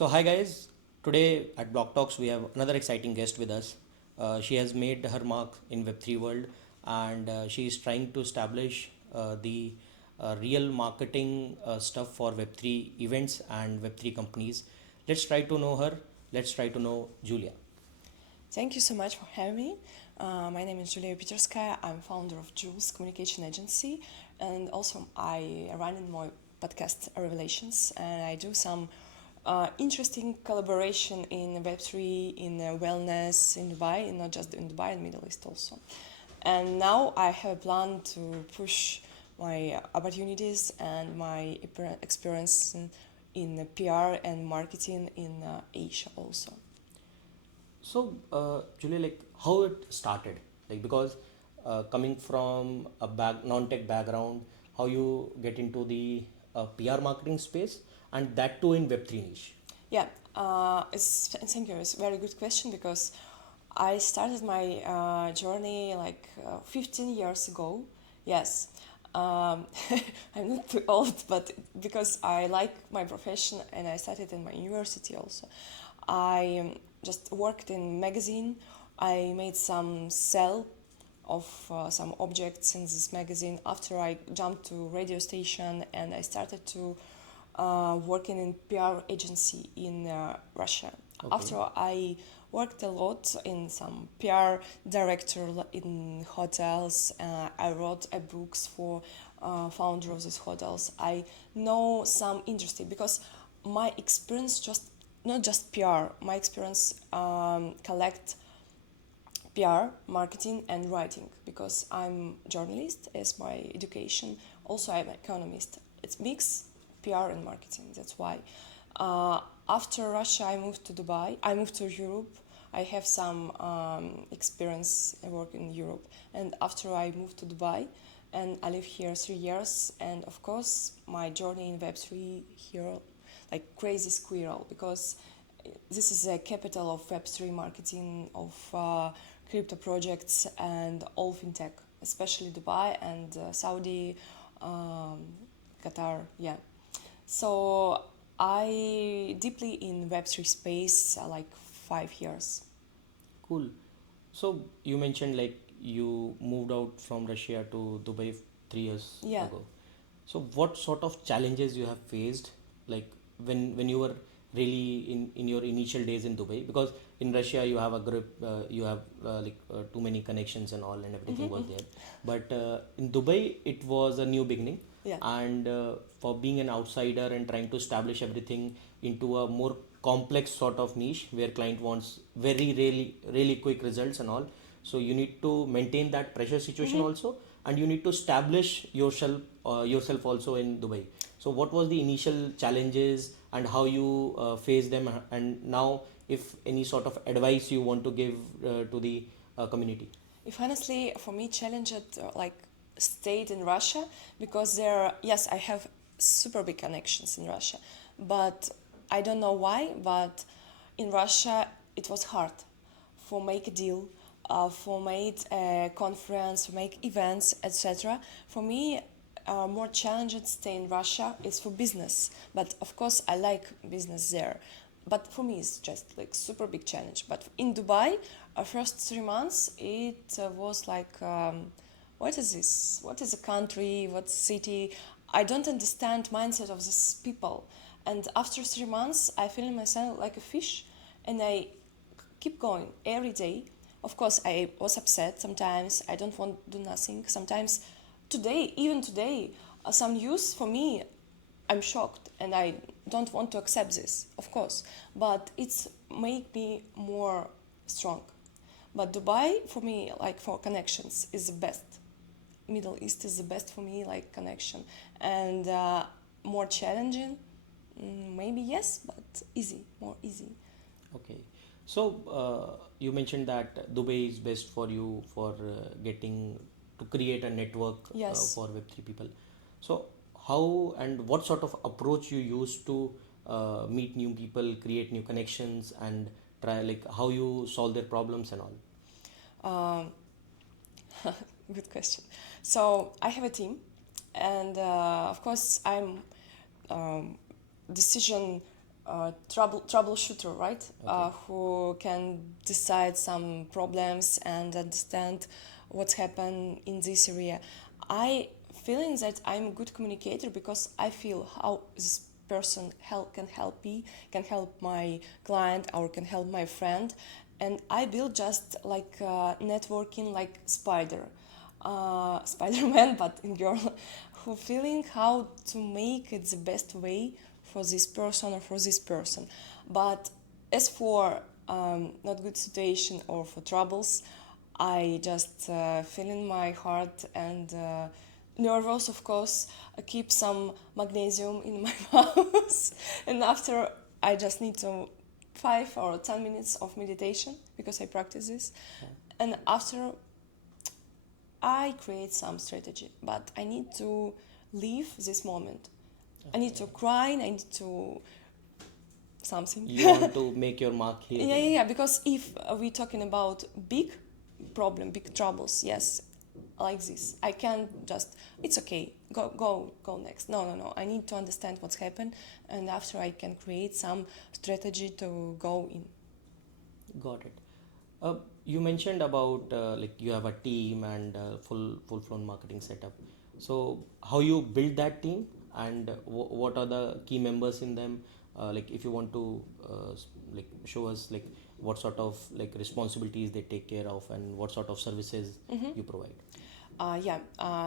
So, hi guys. Today at BlockTalks, we have another exciting guest with us. She has made her mark in Web3 world, and she is trying to establish the real marketing stuff for Web3 events and Web3 companies. Let's try to know her. Let's try to know Julia. Thank you so much for having me. My name is Julia Upiterskaya. I'm founder of JULS communication agency, and also I run in my podcast Revelations, and I do some interesting collaboration in Web3, in wellness in Dubai, and not just in Dubai, in Middle East also. And now I have a plan to push my opportunities and my experience in PR and marketing in Asia also. So, Julia, like how it started, like because coming from a non-tech background, how you get into the PR marketing space, and that too in Web3 niche. Yeah, thank you. It's a very good question because I started my journey like 15 years ago. Yes, I'm not too old, but because I like my profession and I started in my university also. I just worked in magazine. I made some sell of some objects in this magazine. After I jumped to radio station and I started to working in PR agency in Russia. Okay. After I worked a lot in some PR director in hotels. I wrote books for founder of these hotels. I know some industry because my experience just not just PR. My experience collect PR, marketing, and writing because I'm journalist as my education. Also, I'm economist. It's mix PR and marketing. That's why. After Russia, I moved to Dubai. I moved to Europe. I have some experience work in Europe. And after I moved to Dubai, and I live here 3 years. And of course, my journey in Web3 here, like crazy squirrel, because this is a capital of Web3 marketing, of crypto projects, and all fintech, especially Dubai and Saudi, Qatar. Yeah. So I deeply in Web3 space like 5 years. Cool. So you mentioned like you moved out from Russia to Dubai 3 years Yeah. ago. So what sort of challenges you have faced, like when you were really in your initial days in Dubai? Because in Russia you have a group, you have too many connections and all, and everything was there. But in Dubai it was a new beginning, Yeah. and for being an outsider and trying to establish everything into a more complex sort of niche where client wants very really quick results and all, so you need to maintain that pressure situation also, and you need to establish yourself also in Dubai. So what was the initial challenges and how you face them, and now if any sort of advice you want to give to the community? If honestly, for me, challenge it like stayed in Russia because there, yes, I have super big connections in Russia, but I don't know why. But in Russia, it was hard for make a deal, for make a conference, for make events, etc. For me, more challenging stay in Russia is for business, but of course I like business there. But for me, it's just like super big challenge. But in Dubai, our first 3 months, it was like, what is this? What is a country? What city? I don't understand mindset of these people. And after 3 months, I feel myself like a fish, and I keep going every day. Of course, I was upset sometimes. I don't want to do nothing. Sometimes, even today, some news for me, I'm shocked, and I don't want to accept this, of course. But it's make me more strong. But Dubai, for me, like for connections, is the best. Middle East is the best for me, like connection, and more challenging. Maybe yes, but easy, more easy. Okay. So you mentioned that Dubai is best for you for getting to create a network Yes. for Web3 people. So how and what sort of approach you use to meet new people, create new connections, and try, like how you solve their problems and all? Um, Good question. So I have a team, and of course I'm decision troubleshooter, right? Who can decide some problems and understand what's happened in this area. I feeling that I'm a good communicator because I feel how this person can help me, can help my client, or can help my friend, and I build just like networking like Spider-Man, but in girl, who feeling how to make it the best way for this person or for this person. But as for not good situation or for troubles, I just feel in my heart and nervous, of course. I keep some magnesium in my mouth, and after I just need to 5 or 10 minutes of meditation because I practice this, and after I create some strategy, but I need to leave this moment. I need to cry, I need to something. You want to make your mark here. Yeah, because if we're talking about big problem, big troubles, yes, like this, I can't just, it's okay, go next. No, I need to understand what's happened, and after I can create some strategy to go in. Got it. You mentioned about like you have a team and full-blown marketing setup. So how you build that team and what are the key members in them? Like if you want to like show us like what sort of like responsibilities they take care of and what sort of services you provide.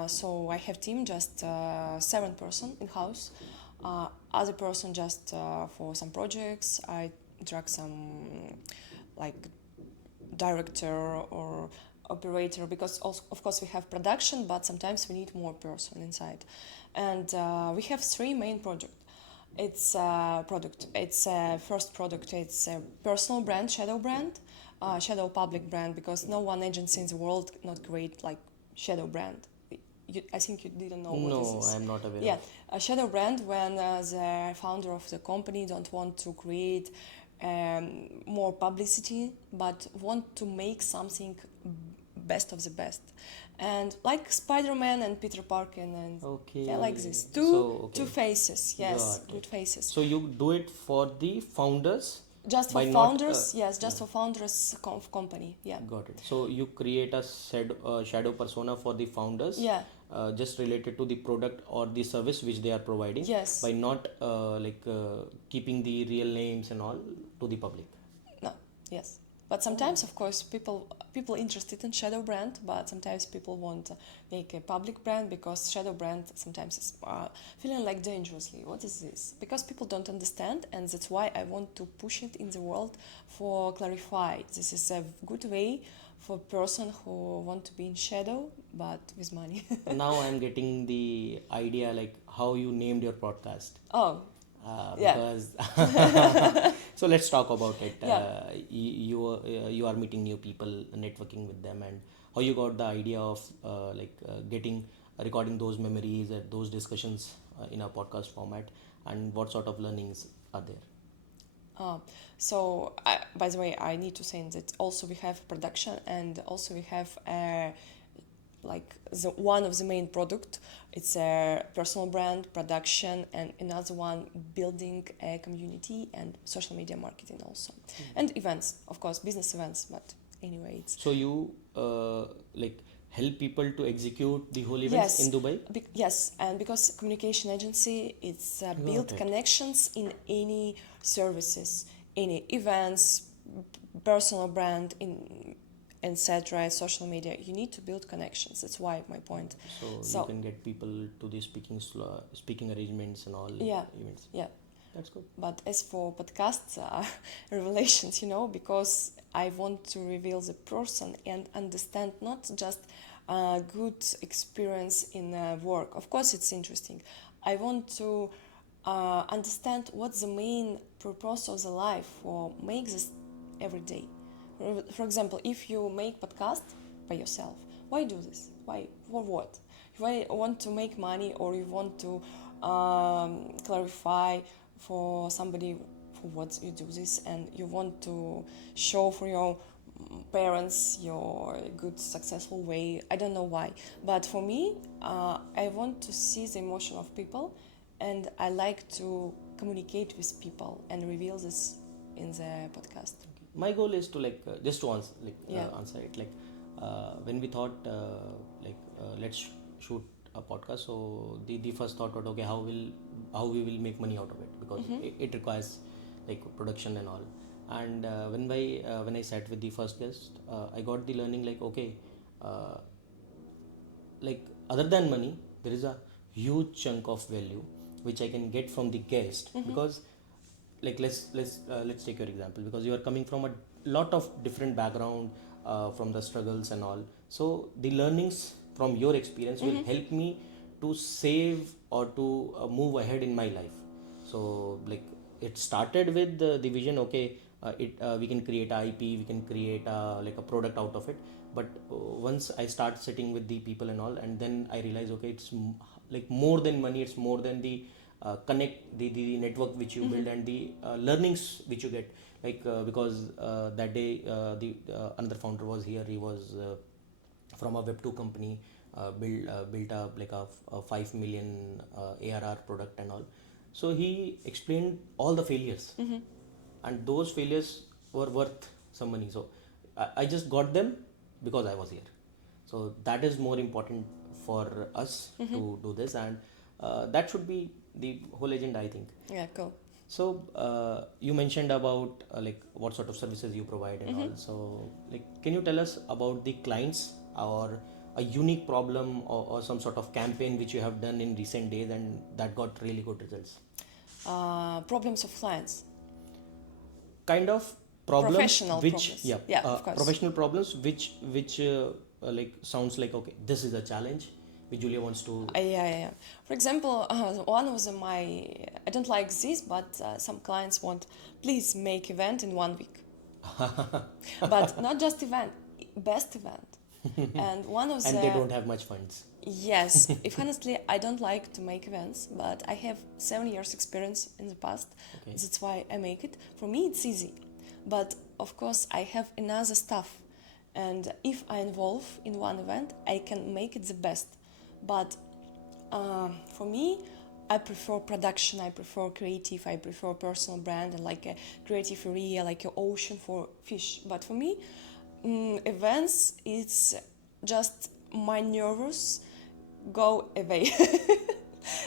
So I have team just 7 person in house. Other person just for some projects. I drag some like director or operator because also, of course we have production, but sometimes we need more person inside. And we have 3 main projects. It's first product. It's a personal brand, shadow brand, shadow public brand, because no one agency in the world not create like shadow brand. I think you didn't know what No, this is. I'm not aware. Yeah, a shadow brand when the founder of the company don't want to create more publicity, but want to make something best of the best. And like Spider-Man and Peter Parker and Okay. like this. Two faces, yes, Got good it. faces. So you do it for the founders Just for by not, founders, yes, just for founders company, yeah. got it. So you create a shadow persona for the founders, Yeah. just related to the product or the service which they are providing, Yes. by not keeping the real names and all to the public. No, yes. But sometimes, of course, people interested in shadow brand, but sometimes people want to make a public brand because shadow brand sometimes is feeling like dangerously. What is this? Because people don't understand, and that's why I want to push it in the world for clarify. This is a good way for person who want to be in shadow, but with money. Now I'm getting the idea like how you named your podcast. Oh, yeah. Because so let's talk about it. Yeah. You are meeting new people, networking with them, and how you got the idea of getting recording those memories and those discussions in a podcast format, and what sort of learnings are there. By the way, I need to say that also we have production, and also we have one of the main product. It's a personal brand, production, and another one building a community and social media marketing also, and events, of course, business events. But anyway, it's So you help people to execute the whole events in Dubai. Yes, and because communication agency, it's build it. connections in any services, any events, personal brand, in etc. Social media. You need to build connections. That's why my point. So you can get people to the speaking arrangements and all events. Yeah. That's good. But as for podcasts, revelations, because I want to reveal the person and understand not just good experience in work. Of course, it's interesting. I want to understand what's the main purpose of the life or make this every day. For example, if you make podcast by yourself, why do this? Why? For what? If I want to make money, or you want to clarify for somebody for what you do this, and you want to show for your parents your good successful way. I don't know why, but for me, I want to see the emotion of people and I like to communicate with people and reveal this in the podcast. My goal is to just to answer Yeah. answer it when we thought let's shoot a podcast. So the first thought was, okay, how we will make money out of it, because it requires like production and all. And when I sat with the first guest, I got the learning like, okay, uh, like other than money, there is a huge chunk of value which I can get from the guest, because like let's take your example, because you are coming from a lot of different background, from the struggles and all. So the learnings from your experience will help me to save or to move ahead in my life. So like it started with the vision, okay, we can create a IP, we can create like a product out of it. But once I start sitting with the people and all, and then I realize, okay, it's like more than money, it's more than the connect the network which you build, and the learnings which you get. Because that day the another founder was here. He was from a Web2 company, built up like a 5 million ARR product and all. So he explained all the failures, and those failures were worth some money. So I just got them because I was here. So that is more important for us to do this, and that should be the whole agenda, I think. Yeah, cool. So you mentioned about like what sort of services you provide and all. So like, can you tell us about the clients, or a unique problem, or some sort of campaign which you have done in recent days and that got really good results? Problems of clients. Kind of problems Professional which problems. Yeah, of course. professional problems which like sounds like, okay, this is a challenge which Julia wants to. Yeah. For example, one of them, I don't like this, but some clients want, please make event in 1 week. But not just event, best event. And one of And the they don't have much funds. yes, if honestly, I don't like to make events, but I have 7 years experience in the past. Okay. That's why I make it. For me, it's easy, but of course, I have another stuff, and if I involve in one event, I can make it the best. But for me, I prefer production, I prefer creative, I prefer personal brand, and like a creative area, like an ocean for fish. But for me, events, it's just my nervous go away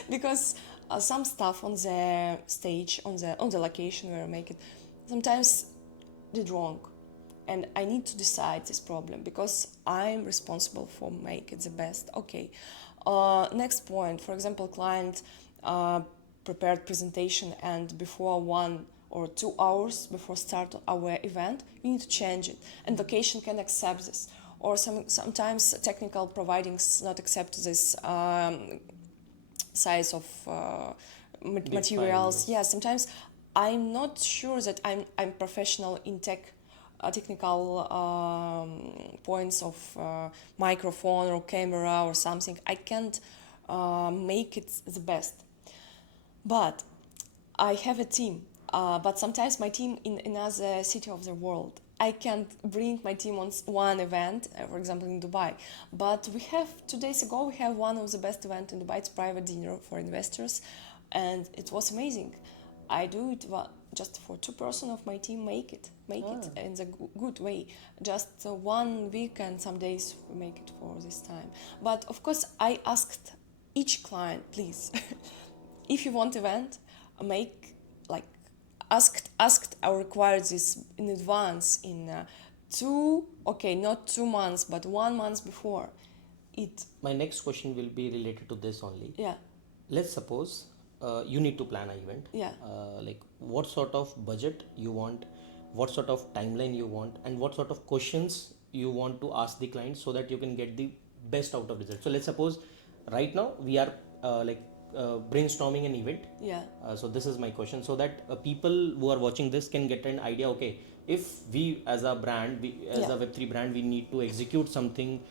because some stuff on the stage, on the location where I make it, sometimes did wrong, and I need to decide this problem because I'm responsible for make it the best. Okay. Next point, for example, client prepared presentation, and before 1 or 2 hours before start our event, we need to change it, and location can accept this. Or sometimes technical providings not accept this size of materials. Yes. Yeah, sometimes I'm not sure that I'm professional in technical points of microphone or camera or something. I can't make it the best. But I have a team. But sometimes my team in another city of the world. I can't bring my team on one event, for example, in Dubai. But we have, 2 days ago, we have one of the best events in Dubai. It's private dinner for investors. And it was amazing. I do it just for 2 persons of my team make it in the good way. Just 1 week and some days we make it for this time. But of course, I asked each client, please, if you want event, make like asked or required this in advance in not 2 months, but 1 month before it. My next question will be related to this only. Yeah. Let's suppose you need to plan an event. Yeah. Like what sort of budget you want, what sort of timeline you want, and what sort of questions you want to ask the client so that you can get the best out of result. So let's suppose right now we are brainstorming an event. Yeah. So this is my question, so that people who are watching this can get an idea. Okay, if we as a brand, a Web3 brand, we need to execute something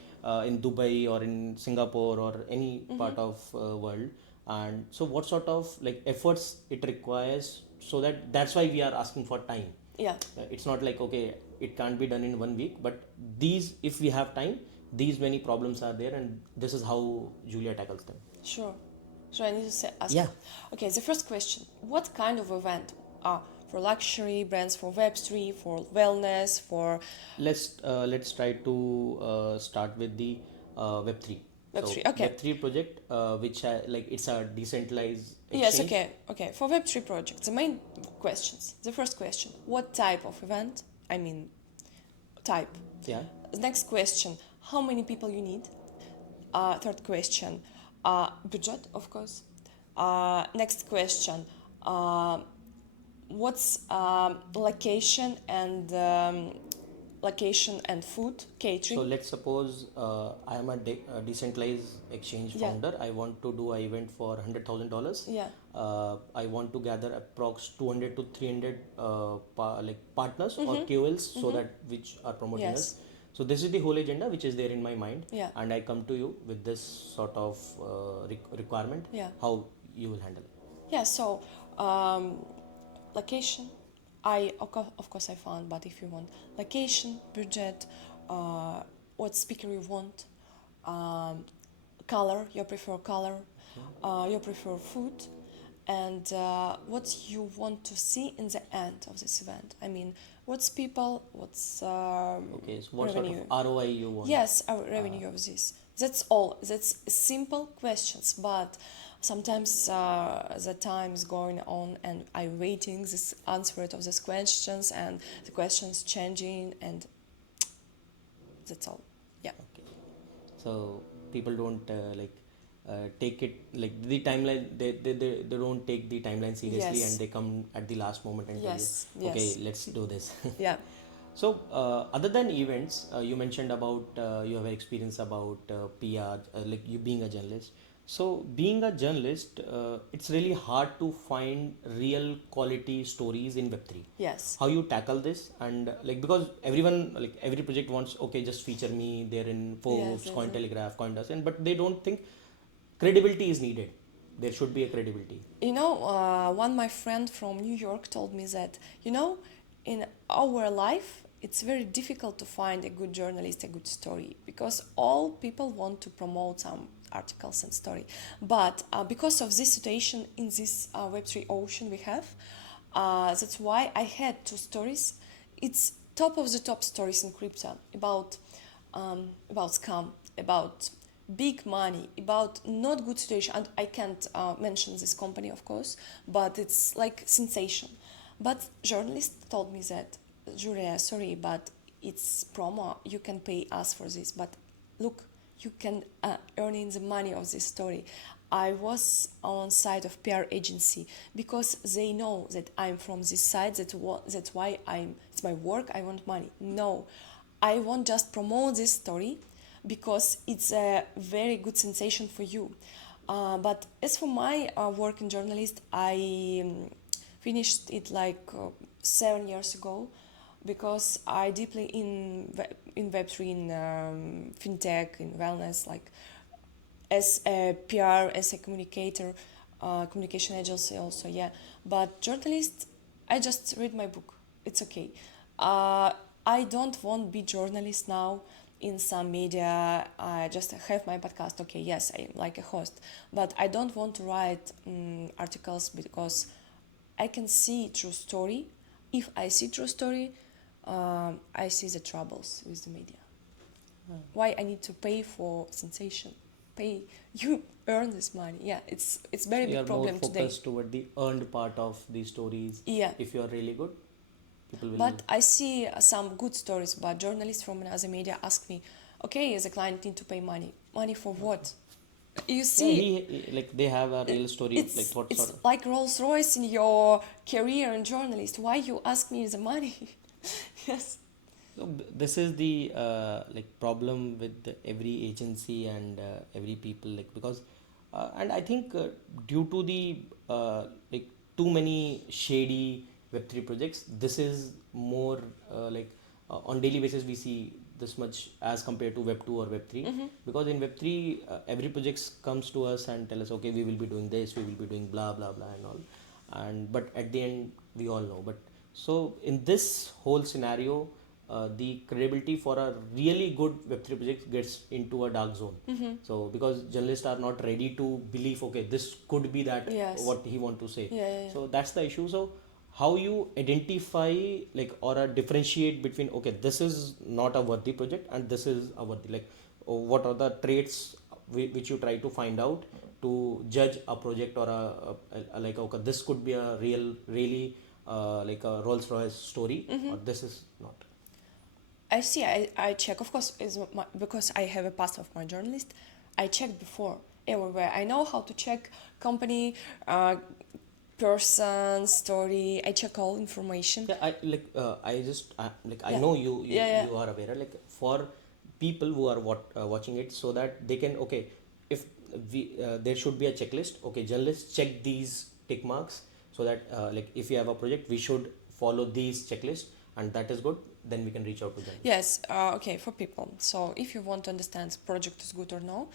in Dubai or in Singapore or any part of world, and so what sort of like efforts it requires, so that's why we are asking for time. Yeah. It's not like, okay, it can't be done in 1 week, but these, if we have time, these many problems are there, and this is how Julia tackles them. Sure. So I need to say, ask. Yeah. Okay, the first question: what kind of event are for luxury brands, for Web3, for wellness, for Let's try to start with the Web3. So Web3? Okay. Web3 project, which like it's a decentralized Yes. exchange. Okay. Okay. For Web3 projects, the main questions. The first question: what type of event? I mean, type. Yeah. The next question: how many people you need? Third question: budget, of course. Next question: what's location and food So catering? let's suppose I am a decentralized exchange Yeah. founder. I want to do an event for $100,000. Yeah. I want to gather approx 200 to 300 like partners or KOLs, so that which are promoting us. Yes. So this is the whole agenda which is there in my mind, Yeah. and I come to you with this sort of requirement. Yeah. How you will handle it? Yeah. So location, of course I found, but if you want location, budget, what speaker you want, color, you prefer color, you prefer food, and what you want to see in the end of this event. I mean, what's people, what's Okay, so what revenue? sort of ROI you want? Yes, our revenue of this. That's all. That's simple questions, but sometimes the time is going on, and I'm waiting this answer of these questions, and the questions changing, and that's all. Yeah. Okay. So people don't take it like the timeline. They don't take the timeline seriously, Yes. and they come at the last moment and Yes. tell you, okay, Yes. let's do this. Yeah. So other than events, you mentioned about you have experience about PR, like you being a journalist. So being a journalist, it's really hard to find real quality stories in Web3. Yes. How you tackle this, and like because everyone, like every project wants, okay, just feature me there in Forbes, Yes. Cointelegraph, Coindesk, and but they don't think credibility is needed. There should be a credibility. You know, one my friend from New York told me that, in our life, it's very difficult to find a good journalist, a good story, because all people want to promote some articles and story. But because of this situation in this Web3 ocean we have, that's why I had two stories. It's top of the top stories in crypto about scam, about big money, about not good situation. And I can't mention this company, of course, but it's like sensation. But journalists told me that, Julia, sorry, but it's promo. You can pay us for this, but look, you can earn in the money of this story. I was on side of PR agency because they know that I'm from this side. That's why it's my work. I want money. No, I won't just promote this story because it's a very good sensation for you. But as for my work in journalist, I finished it like 7 years ago because I deeply in Web3, in fintech, in wellness, like as a PR, as a communicator, communication agency also, yeah. But journalist, I just read my book. It's okay. I don't want to be journalist now in some media. I just have my podcast. Okay, yes, I'm like a host, but I don't want to write articles because I can see true story. If I see true story, I see the troubles with the media. Why I need to pay for sensation? Pay, you earn this money. Yeah, it's very So you big are more problem today. focused toward the earned part of the stories. Yeah. If you are really good, people will. But I see some good stories, but journalists from another media ask me, okay, as a client need to pay money. Money for what? You Yeah, see, like they have a real story. Like it's what sort of. like Rolls Royce in your career in journalist. Why you ask me the money? Yes. So this is the like problem with every agency and every people, like because and I think due to the like too many shady Web3 projects, this is more like on daily basis we see this much as compared to Web2 or Web3, because in Web3 every project comes to us and tell us, okay, we will be doing this, we will be doing blah blah blah and all, and but at the end we all know. But so in this whole scenario, the credibility for a really good Web3 project gets into a dark zone. So because journalists are not ready to believe, okay, this could be that Yes. what he want to say. Yeah. So that's the issue. So how you identify or differentiate between, okay, this is not a worthy project and this is a worthy, what are the traits which you try to find out to judge a project or okay, this could be a really like a Rolls Royce story, or this is not. I see. I check. Of course, because I have a past of my journalist. I checked before everywhere. I know how to check company, person, story. I check all information. Yeah, I Yeah. know you Yeah. you are aware, for people who are watching it, so that they can, okay, if there should be a checklist, okay, journalists check these tick marks, so that if you have a project, we should follow these checklists, and that is good, then we can reach out to them. Yes, okay, for people. So if you want to understand project is good or no,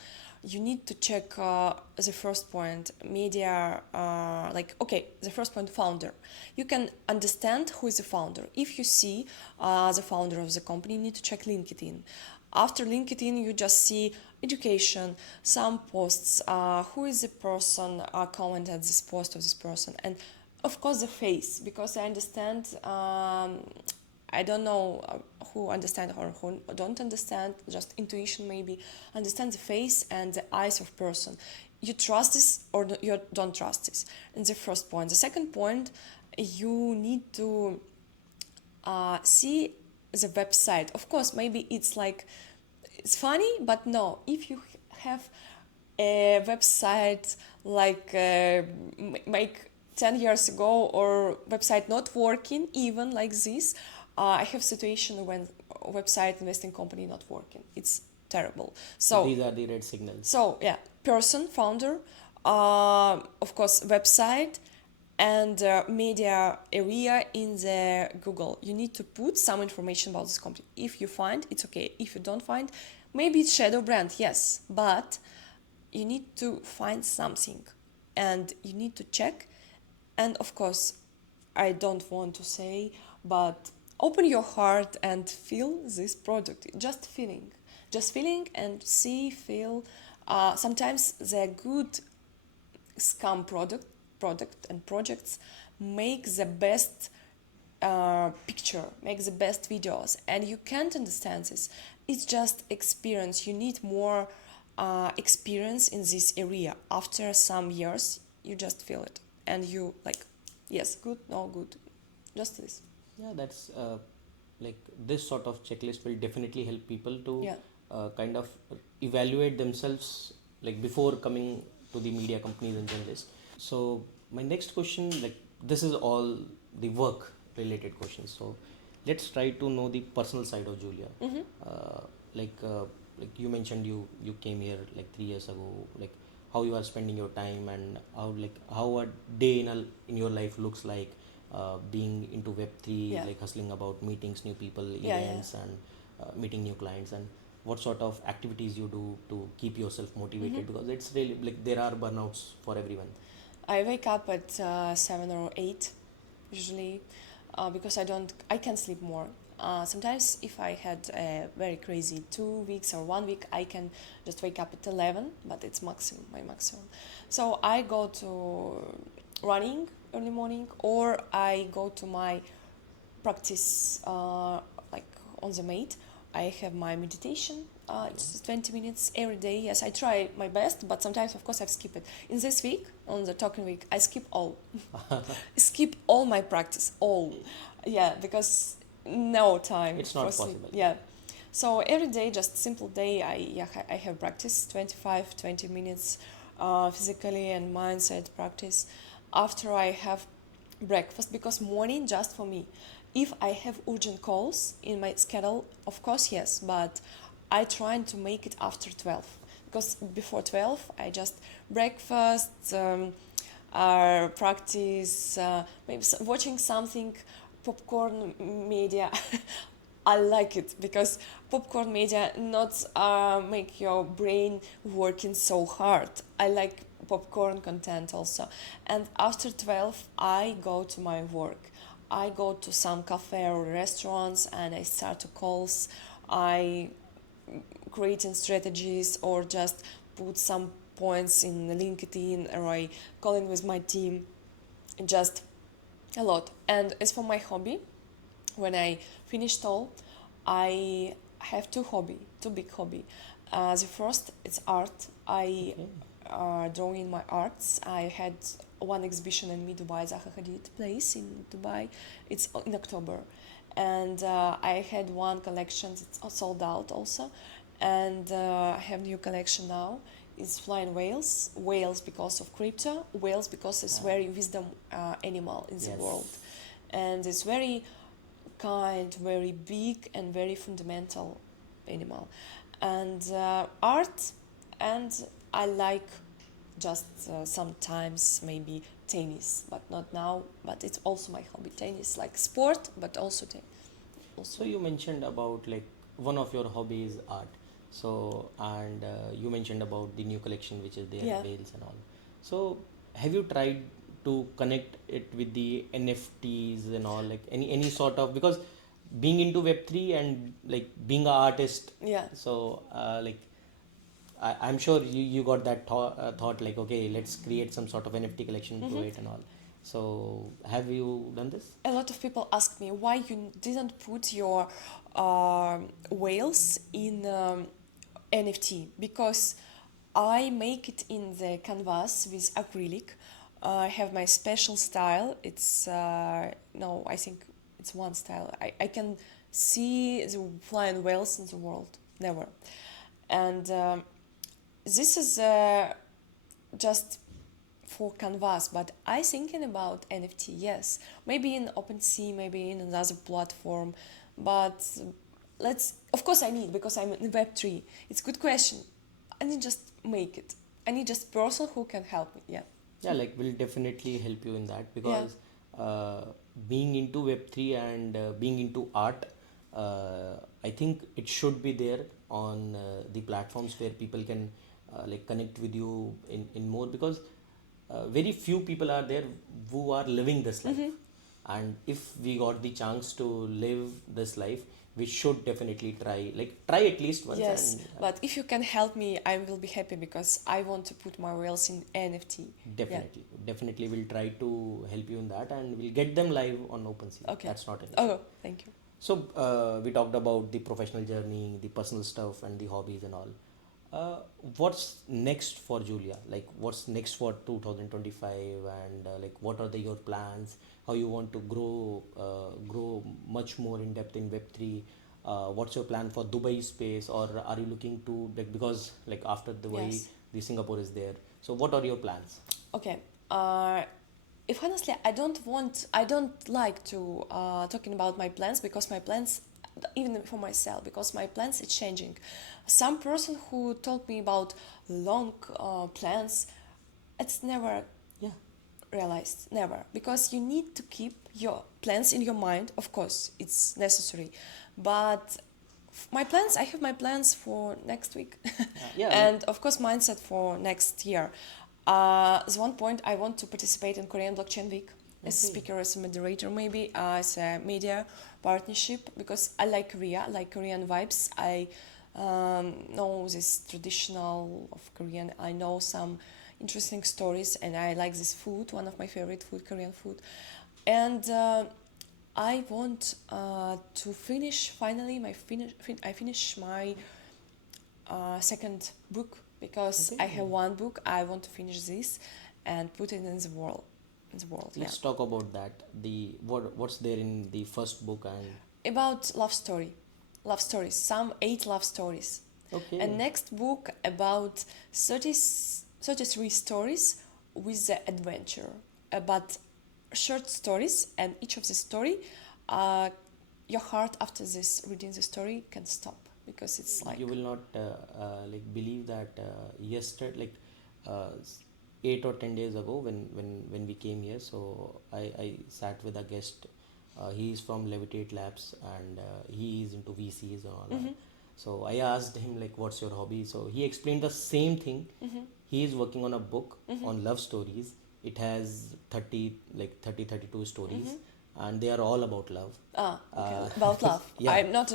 you need to check the first point, media, the first point, founder. You can understand who is the founder. If you see the founder of the company, you need to check LinkedIn. After LinkedIn, you just see education, some posts, who is the person commented this post of this person, and of course the face, because I understand I don't know who understand or who don't understand, just intuition maybe, understand the face and the eyes of person. You trust this or you don't trust this. And the first point. The second point, you need to see the website. Of course, maybe it's funny, but no, if you have a website make 10 years ago, or website not working even like this, I have situation when website investing company not working. It's terrible. So these are the red signals. So yeah, person, founder, of course, website, and media area in the Google. You need to put some information about this company. If you find, it's okay. If you don't find, maybe it's shadow brand, yes, but you need to find something, and you need to check. And of course, I don't want to say, but open your heart and feel this product. Just feeling and see, feel. Sometimes the good scam product and projects make the best picture, make the best videos, and you can't understand this. It's just experience. You need more experience in this area. After some years, you just feel it, and you yes, good, no good, just this. Yeah, that's this sort of checklist will definitely help people to kind of evaluate themselves before coming to the media companies and journalists. So my next question, this is all the work related questions. So let's try to know the personal side of Julia. Like you mentioned, you came here 3 years ago. How you are spending your time, and how a day in your life looks like. Being into Web3, hustling about meetings, new people, events, and meeting new clients, and what sort of activities you do to keep yourself motivated, because it's really there are burnouts for everyone. I wake up at 7 or 8 usually, because I can sleep more. Sometimes if I had a very crazy 2 weeks or 1 week, I can just wake up at 11, but it's my maximum. So I go to running early morning, or I go to my practice on the mat. I have my meditation. It's 20 minutes every day. Yes, I try my best, but sometimes, of course, I skip it. In this week, on the talking week, I skip all. Skip all my practice, all. Yeah, because no time. It's not for possible. Sleep. Yeah. So every day, just simple day, I have practice, 20 minutes physically and mindset practice. After I have breakfast, because morning just for me. If I have urgent calls in my schedule, of course, yes, but I try to make it after 12, because before 12 I just breakfast, practice, maybe watching something, popcorn media. I like it because popcorn media not make your brain working so hard. I like popcorn content also. And after 12 I go to my work. I go to some cafe or restaurants and I start to calls. I creating strategies or just put some points in LinkedIn, or I calling with my team, just a lot. And as for my hobby, when I finished all, I have two big hobby. The first is art. I Okay. drawing my arts. I had one exhibition in Dubai, Zaha Hadid place in Dubai. It's in October, and I had one collection. It's sold out also, and I have new collection now. It's flying whales. Whales because of crypto. Whales because it's Ah, very wisdom animal in the world, yes. and it's very kind, very big, and very fundamental animal. And art, and I like just sometimes maybe tennis, but not now. But it's also my hobby. Tennis, like sport, but also So also. you mentioned about like one of your hobbies art. So and you mentioned about the new collection which is there, Yeah. Wales and all. So have you tried to connect it with the NFTs and all, like any sort of, because being into Web3 and like being an artist, Yeah. so like I'm sure you got that thought like, okay, let's create some sort of NFT collection to Mm-hmm. it and all. So have you done this? A lot of people ask me why you didn't put your whales in NFT, because I make it in the canvas with acrylic. I have my special style. It's no, I think it's one style. I can see the flying whales in the world. Never. And this is just for canvas, but I thinking about NFT. Yes, maybe in OpenSea, maybe in another platform, but let's. Of course, I need, because I'm in Web3. It's a good question. I need just make it. I need just person who can help me. Yeah. Yeah, like we'll definitely help you in that, Yeah. because uh, being into Web3 and being into art, I think it should be there on the platforms where people can like connect with you in more, because very few people are there who are living this life. Mm-hmm. And if we got the chance to live this life, we should definitely try at least once. Yes, And but if you can help me, I will be happy, because I want to put my reels in NFT. Yeah. definitely we'll try to help you in that, and we'll get them live on OpenSea. Okay. That's not an issue. Oh, thank you. So we talked about the professional journey, the personal stuff, and the hobbies and all. Uh, what's next for Julia? Like, what's next for 2025, and like, what are your plans? How you want to grow much more in depth in Web3? What's your plan for Dubai space, or are you looking to, like, because like after Dubai, Yes. the Singapore is there. So, what are your plans? Okay. If honestly, I don't like to talking about my plans, because my plans, even for myself, because my plans is changing. Some person who told me about long plans, it's never Yeah. realized, never, because you need to keep your plans in your mind. Of course, it's necessary, but my plans, I have my plans for next week, Yeah, like, and of course mindset for next year. At one point I want to participate in Korean Blockchain Week as a okay. speaker, as a moderator, maybe as a media partnership, because I like Korea, I like Korean vibes. I know this traditional of Korean. I know some interesting stories, and I like this food, one of my favorite food, Korean food. And I want to finish finally I finish my second book, because I have Okay. one book. I want to finish this and put it in the world. In the world, yeah. Let's talk about that. The what's there in the first book, and About love stories. Some 8 love stories. And okay. next book about 30, 33 stories with the adventure, about short stories, and each of the story, uh, your heart after this reading the story can stop, because it's You like, will not like believe that yesterday, like uh, 8 or 10 days ago, when we came here, so I sat with a guest. He is from Levitate Labs, and he is into VCs and all that. mm-hmm, So I asked him like, what's your hobby? So he explained the same thing. mm-hmm, He is working on a book mm-hmm, on love stories. It has 30 32 stories. mm-hmm, and they are all about love. Okay. About love. Yeah. I'm not.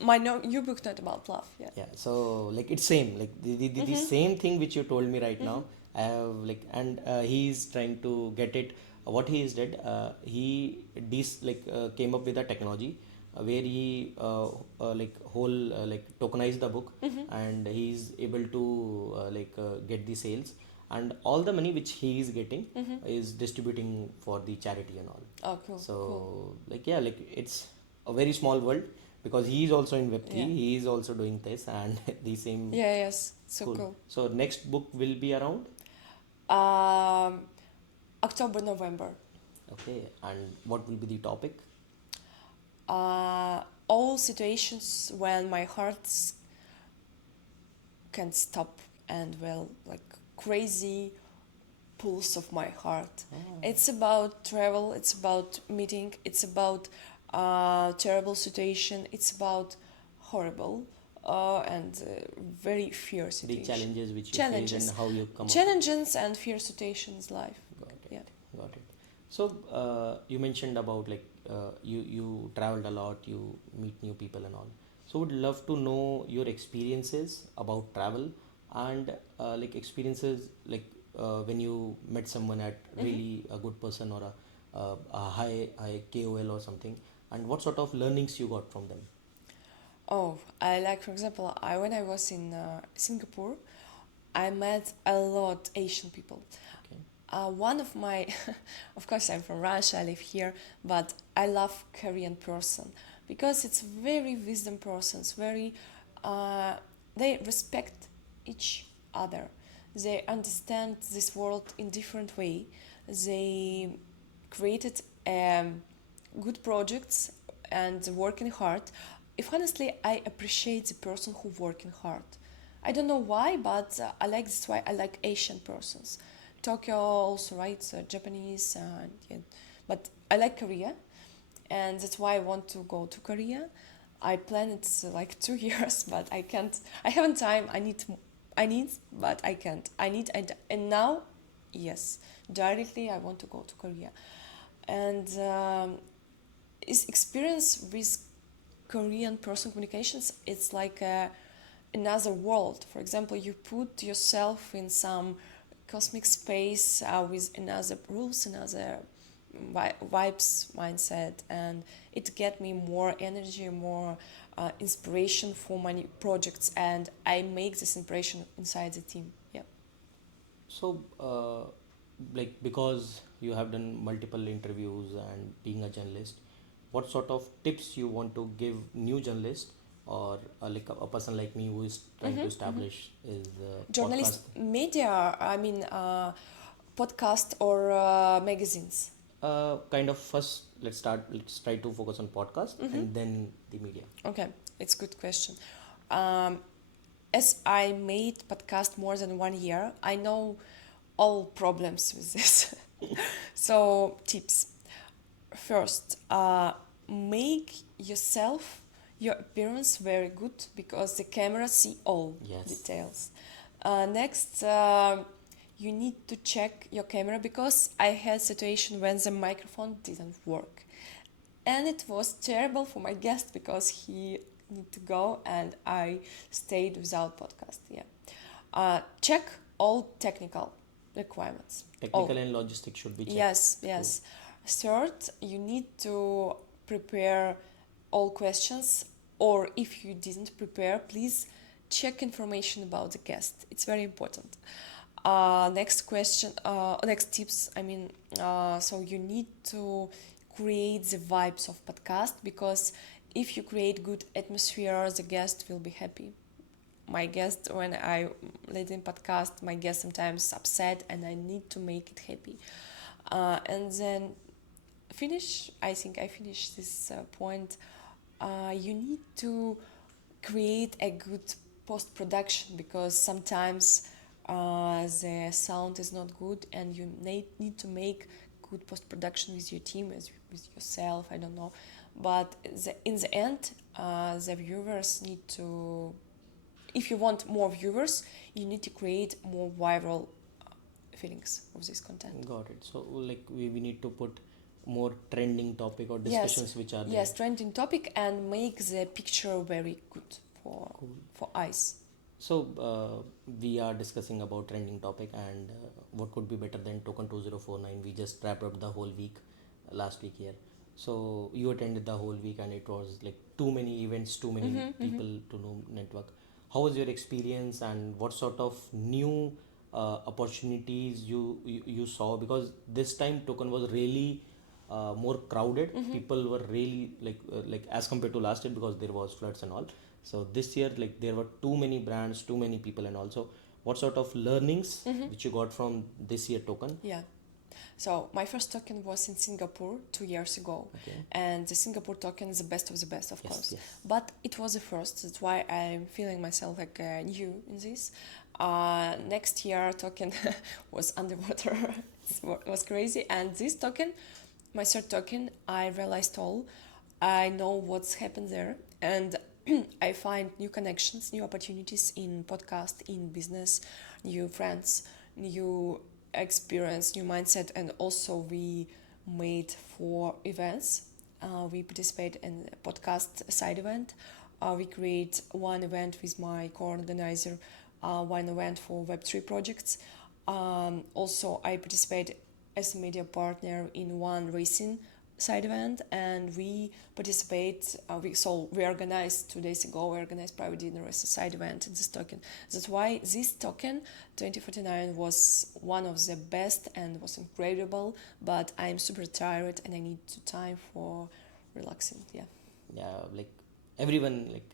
My new book not about love. Yeah. Yeah, so like it's same like the same thing which you told me right now. I have like, and he is trying to get it. What he is did, he came up with a technology where he like whole like tokenize the book, and he is able to get the sales, and all the money which he is getting is distributing for the charity and all. Oh, cool. So Cool. like yeah, like it's a very small world, because he is also in Web3, Yeah. he is also doing this and the same. Yeah. Yes. So Cool. cool. So next book will be around. October, November. Okay, and what will be the topic? All situations when my heart can't stop and like crazy pulse of my heart. It's about travel. It's about meeting. It's about terrible situation. It's about horrible and very fear The situation. challenges which you Challenges. face and how you come up. Challenges and fear situations life. Got it. Yeah. Got it. So you mentioned about like you traveled a lot, you meet new people and all. So would love to know your experiences about travel, and like experiences like when you met someone at really a good person, or a high KOL or something, and what sort of learnings you got from them. Oh, I like, for example, when I was in Singapore, I met a lot Asian people. Okay. One of my, of course, I'm from Russia, I live here, but I love Korean person because it's very wisdom persons, very, they respect each other. They understand this world in different way. They created good projects and working hard. If honestly, I appreciate the person who working hard. I don't know why, but I like this. Why I like Asian persons. Tokyo also, right? Japanese, yeah. But I like Korea, and that's why I want to go to Korea. I plan it like 2 years, but I can't. I haven't time. I need, but I can't. I need, and now, yes, directly I want to go to Korea, and is experience with Korean person communications. It's like another world. For example, you put yourself in some cosmic space with another rules, another vibes, mindset, and it get me more energy, more inspiration for my projects, and I make this inspiration inside the team. Yeah. So like because you have done multiple interviews and being a journalist, what sort of tips you want to give new journalists, or like a person like me who is trying to establish is Journalist podcast. media, I mean, podcast or magazines. Kind of first let's try to focus on podcast and then the media. Okay, it's a good question. As I made podcast more than 1 year, I know all problems with this. So tips. First, make your appearance very good because the camera see all Yes. details. Next, you need to check your camera because I had situation when the microphone didn't work, and it was terrible for my guest because he need to go and I stayed without podcast. Yeah, check all technical requirements. All. Technical and logistic should be checked. Yes, yes. Third, you need to prepare all questions, or if you didn't prepare, please check information about the guest. It's very important. Next question, next tips. I mean, so you need to create the vibes of podcast because if you create good atmosphere, the guest will be happy. My guest, when I lead in podcast, my guest sometimes upset, and I need to make it happy. And then I think I finished this point. You need to create a good post-production because sometimes the sound is not good and you need to make good post-production with your team, with yourself, I don't know. But in the end, the viewers need to, if you want more viewers, you need to create more viral feelings of this content. Got it. So like we need to put more trending topic or discussions which are there. Yes, trending topic, and make the picture very good for eyes. So we are discussing about trending topic, and what could be better than Token 2049. We just wrapped up the whole week last week here. So you attended the whole week, and it was like too many events, too many people to know network. How was your experience, and what sort of new opportunities you saw? Because this time Token was really more crowded. People were really like as compared to last year, because there was floods and all. So this year, like, there were too many brands, too many people, and also what sort of learnings which you got from this year Token? Yeah. So my first token was in Singapore 2 years ago, and the Singapore token is the best of the best, of course. Yes. But it was the first. That's why I'm feeling myself like new in this. Next year token was underwater. It was crazy. And this token, my third token, I realized all. I know what's happened there, and I find new connections, new opportunities in podcast, in business, new friends, new experience, new mindset, and also we made 4 events. We participate in a podcast side event. We create 1 event with my co-organizer, 1 event for Web3 projects. Also, I participate as a media partner in 1 racing side event, and we participate. We organized 2 days ago. We organized private dinner as a side event in this token. That's why this token 2049 was one of the best and was incredible. But I'm super tired and I need time for relaxing. Yeah, like everyone, like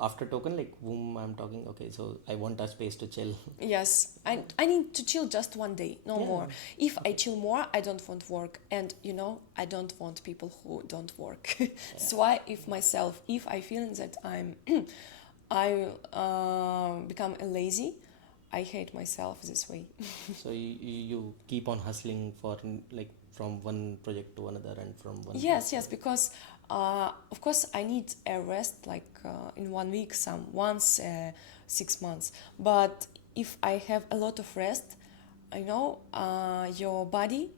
after Token, like whom I'm talking, okay, so I want a space to chill. Yes, I need to chill just 1 day, no more. If I chill more, I don't want work, and I don't want people who don't work. That's why if I feel that I become lazy, I hate myself this way. So you keep on hustling for like from one project to another and from one. Yes, because of course I need a rest, like in 1 week, once 6 months. But if I have a lot of rest, your body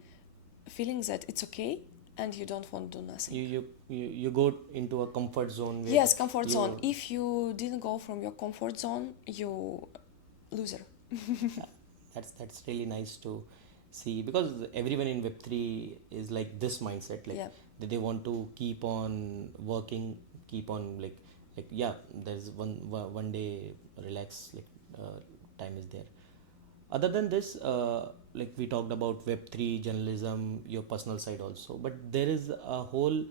feeling that it's okay, and you don't want to do nothing. You go into a comfort zone. Yes, comfort zone. If you didn't go from your comfort zone, you loser. That's really nice to see, because everyone in Web3 is like this mindset, like that they want to keep on working, keep on like there's one day relax, like time is there. Other than this, like we talked about Web3 journalism, your personal side also, but there is a whole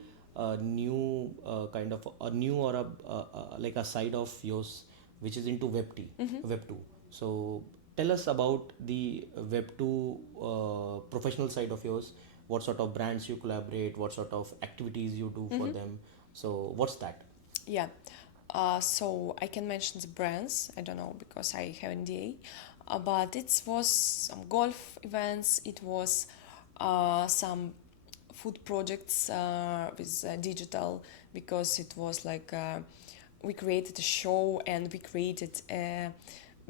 new kind of a new or like a side of yours which is into Web2. So tell us about the Web2 professional side of yours. What sort of brands you collaborate, what sort of activities you do for them. So what's that? Yeah. So I can mention the brands. I don't know because I have NDA. But it was some golf events. It was some food projects with digital, because it was like we created a show and we created a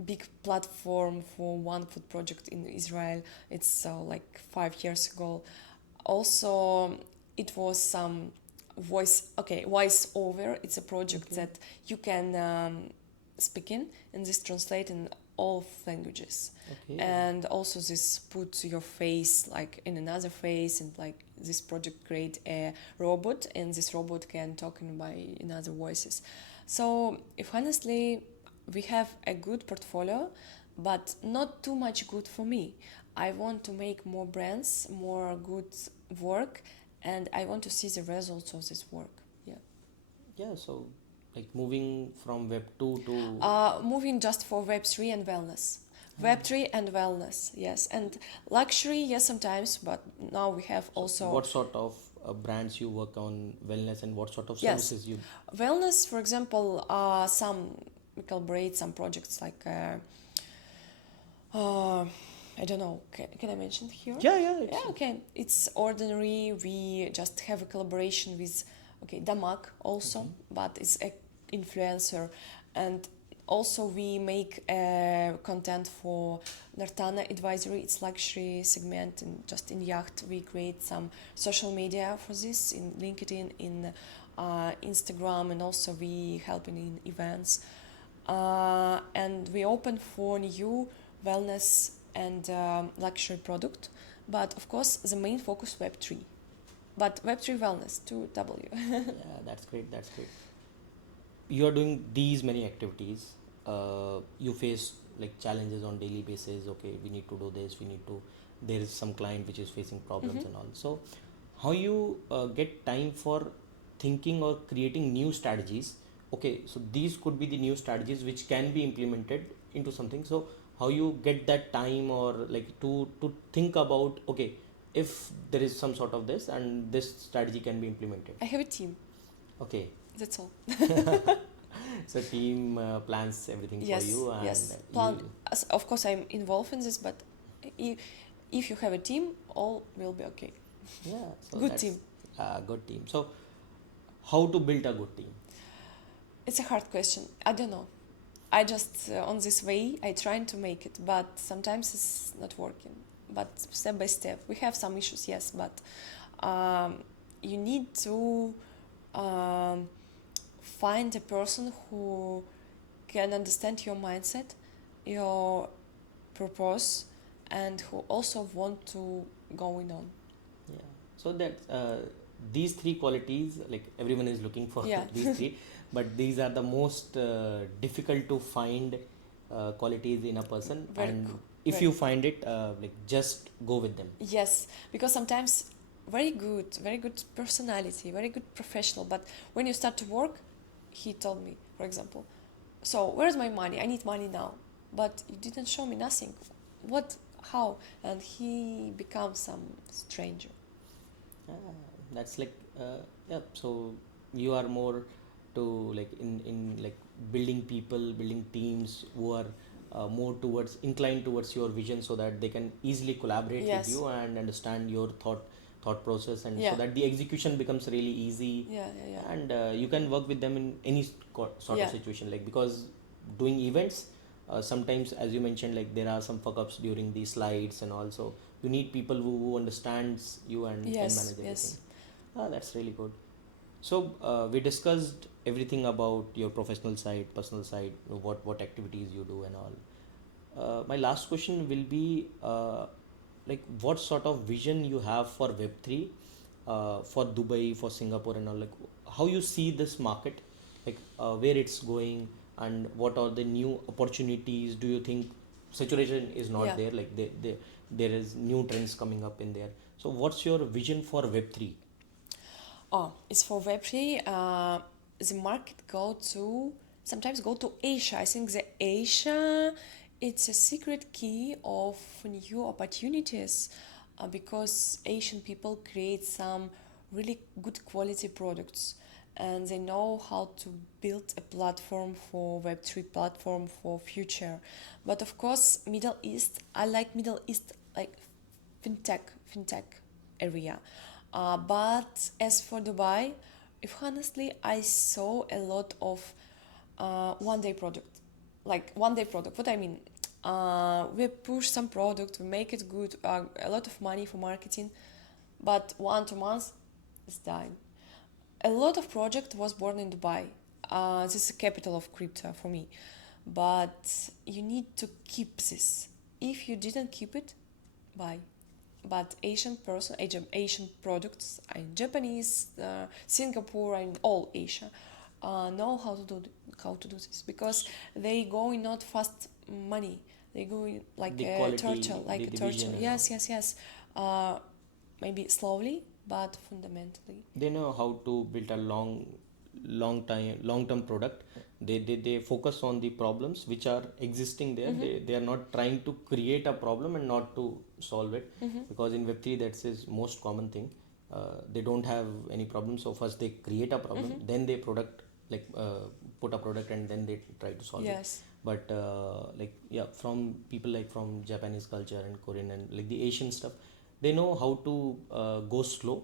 big platform for one food project in Israel. It's like 5 years ago. Also, it was some voice over. It's a project that you can speak in, and this translate in all languages. And also this puts your face like in another face, and like this project create a robot, and this robot can talk by another voices. So if honestly, we have a good portfolio, but not too much good for me. I want to make more brands, more good work, and I want to see the results of this work. So like moving from Web2 to moving just for Web3 and wellness. Web3 and wellness, yes, and luxury, yes, sometimes, but now we have also. What sort of brands you work on wellness, and what sort of services you? Wellness, for example, we collaborate some projects like I don't know. Can I mention here? Yeah. Okay. It's ordinary. We just have a collaboration with Damak also, but it's an influencer, and Also, we make content for Nartana Advisory. It's luxury segment, and just in Yacht, we create some social media for this in LinkedIn, in Instagram, and also we helping in events. And we open for new wellness and luxury product. But of course, the main focus Web3. But Web3 wellness, 2W. Yeah, that's great. That's great. You are doing these many activities. You face like challenges on daily basis. Okay, we need to do this. We need to. There is some client which is facing problems and all. So, how you get time for thinking or creating new strategies? Okay, so these could be the new strategies which can be implemented into something. So, how you get that time or like to think about, okay, if there is some sort of this and this strategy can be implemented. I have a team. Okay, That's all. so team plans everything Yes, for you and yes. Plan. you, Of course, I'm involved in this, but if you have a team, all will be okay. yeah, so Good that's team. a good team. So how to build a good team? It's a hard question. I don't know. I just on this way I trying to make it, but sometimes it's not working. But step by step, we have some issues, yes. But you need to find a person who can understand your mindset, your purpose, and who also want to going on. Yeah, so that these three qualities, like everyone is looking for Yeah. these three, but these are the most difficult to find qualities in a person. Very And cool. if Very you find it, like just go with them. Yes, because sometimes very good personality, very good professional, but when you start to work, he told me, for example, so where's my money? I need money now, but you didn't show me nothing. What? How? And he becomes some stranger. Yeah, that's like yeah. So you are more to like in like building people, building teams who are more towards inclined towards your vision, so that they can easily collaborate with Yes. you and understand your thought process, and Yeah. so that the execution becomes really easy, Yeah. and you can work with them in any sort Yeah. of situation. Like because doing events. Sometimes, as you mentioned, like there are some fuck ups during the slides and also you need people who understands you and can Yes. manage everything. Yes. That's really good. So we discussed everything about your professional side, personal side, what activities you do and all. My last question will be like what sort of vision you have for Web3, for Dubai, for Singapore and all. Like how you see this market, like where it's going and what are the new opportunities? Do you think saturation is not Yeah. there? Like there is new trends coming up in there. So what's your vision for Web3? Oh, it's for Web3. The market sometimes go to Asia. I think the Asia, it's a secret key of new opportunities because Asian people create some really good quality products and they know how to build a platform for Web3 platform for future. But of course, Middle East, I like Middle East like fintech area. But as for Dubai, if honestly, I saw a lot of one day product. Like one day product. What I mean, we push some product, we make it good, a lot of money for marketing, but 1 2 months it's dying. A lot of project was born in Dubai. This is the capital of crypto for me, but you need to keep this. If you didn't keep it, bye. But Asian products, and Japanese, Singapore, and all Asia know how to do this because they go in not fast money. They go in like The a quality, turtle, like the a division turtle. and all. Yes. Maybe slowly, but fundamentally. They know how to build a long term product. They focus on the problems which are existing there. They are not trying to create a problem and not to solve it, because in Web3 that's is most common thing. They don't have any problem, so first they create a problem, then they product like put a product and then they try to solve it. Yes. But like yeah, from people like from Japanese culture and Korean and like the Asian stuff, they know how to go slow,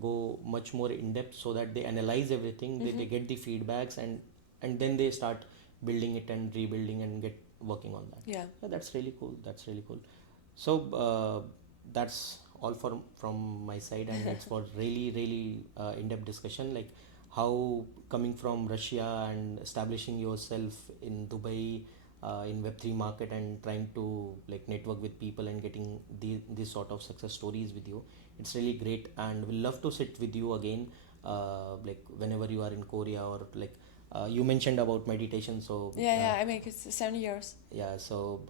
go much more in depth, so that they analyze everything, they get the feedbacks, and then they start building it and rebuilding and get working on that. Yeah. That's really cool. That's really cool. So that's all from my side, and it's for really in-depth discussion, like how coming from Russia and establishing yourself in Dubai in Web3 market and trying to like network with people and getting these sort of success stories with you. It's really great, and we'll love to sit with you again, like whenever you are in Korea, or like you mentioned about meditation. So Yeah, I make it 7 years. yeah, so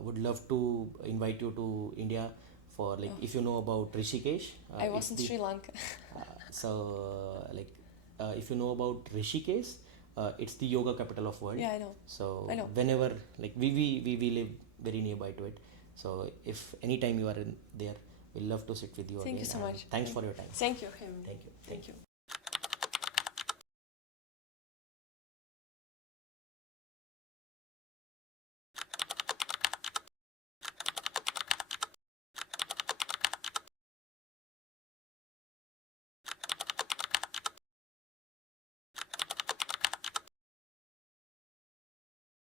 would love to invite you to India for like, if you know about Rishikesh. I was it's in the Sri Lanka. if you know about Rishikesh, it's the yoga capital of world. Yeah, I know. So I know. whenever like we live very nearby to it. So if anytime you are in there, we'll love to sit with you Thank again. you so And much. thanks for your time. Thank you, Henry. Thank you. Thank you.